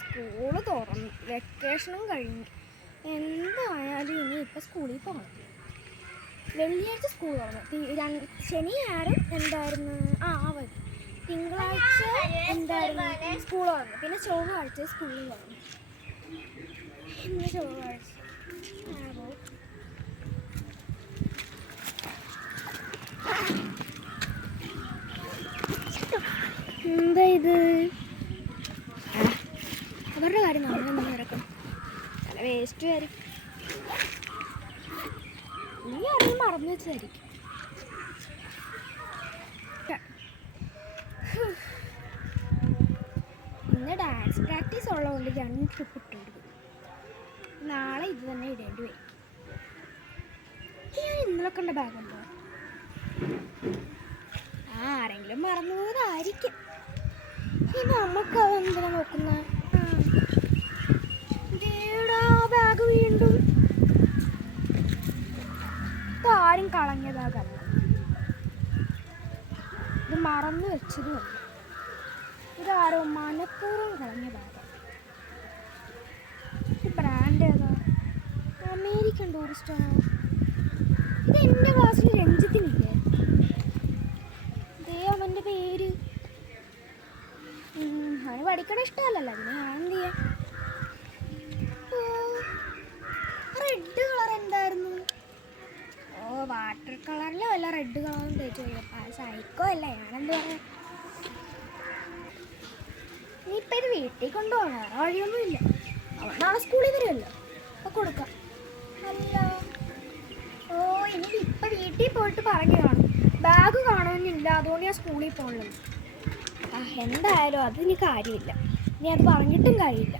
School തുറന്നു, വെക്കേഷനും കഴിഞ്ഞു. എന്തായാലും ഇനി ഇപ്പം സ്കൂളിൽ പോകണം. വെള്ളിയാഴ്ച സ്കൂൾ തുറന്നു, ശനി ഞായറും എന്തായിരുന്നു അവധി. തിങ്കളാഴ്ച എന്തായിരുന്നു സ്കൂൾ തുറന്നു, പിന്നെ ചൊവ്വാഴ്ച സ്കൂളിൽ തുറന്നു. ഇന്ന് ചൊവ്വാഴ്ച എന്താ ഇത്? അവരുടെ കാര്യം നമ്മളൊന്നും നടക്കണം, നല്ല വേസ്റ്റ് ആയിരിക്കും. നീ അറിയാൻ മറന്നു വെച്ചതായിരിക്കും. ഇന്ന് ഡാൻസ് പ്രാക്ടീസ് ഉള്ളതുകൊണ്ട് 2 ട്രിപ്പ് ഇട്ട് കൊടുക്കും. നാളെ ഇത് തന്നെ ഇടേണ്ടി വരും. ഞാൻ ഇന്നലെ കണ്ട ബാഗുണ്ടോ? ആരെങ്കിലും മറന്നു പോയതായിരിക്കും. നമുക്ക് അതെന്തിനാ നോക്കുന്ന? ബാഗ് വീണ്ടും ആരും കളഞ്ഞ ബാഗല്ല, ഇത് മറന്നു വെച്ചതുമല്ല. ഇതാരോ മനഃപൂർവ്വം കളഞ്ഞ ബാഗാണ്. ഈ ബ്രാൻഡ് ഏതാ? അമേരിക്കൻ ടൂറിസ്റ്റാണോ? ഇത് എൻ്റെ ക്ലാസ്സിൽ രഞ്ജിത്തിനില്ലേ? അവൻ്റെ പേര് അവന് പഠിക്കണ ഇഷ്ടമല്ലല്ലോ, അതിന് ഞാൻ എന്ത് ചെയ്യാം? റെഡ് കളർ എന്തായിരുന്നു? വാട്ടർ കളറിലോ അല്ല റെഡ് കളറും തേച്ച് സൈക്കോ അല്ലേ, ഞാനെന്ത് പറയാ? ഇനിയിപ്പോൾ ഇത് വീട്ടിൽ കൊണ്ടുപോകണം, വേറെ വഴിയൊന്നുമില്ല. അവൻ നാളെ സ്കൂളിൽ വരുമല്ലോ, അപ്പോൾ കൊടുക്കാം. അല്ല ഇനി ഇപ്പം വീട്ടിൽ പോയിട്ട് പറഞ്ഞു കാണും, ബാഗ് കാണുമെന്നില്ല, അതുകൊണ്ട് ഞാൻ സ്കൂളിൽ പോകണല്ലോ. എന്തായാലും അതിന് കാര്യമില്ല, ഇനി അത് പറഞ്ഞിട്ടും കാര്യമില്ല.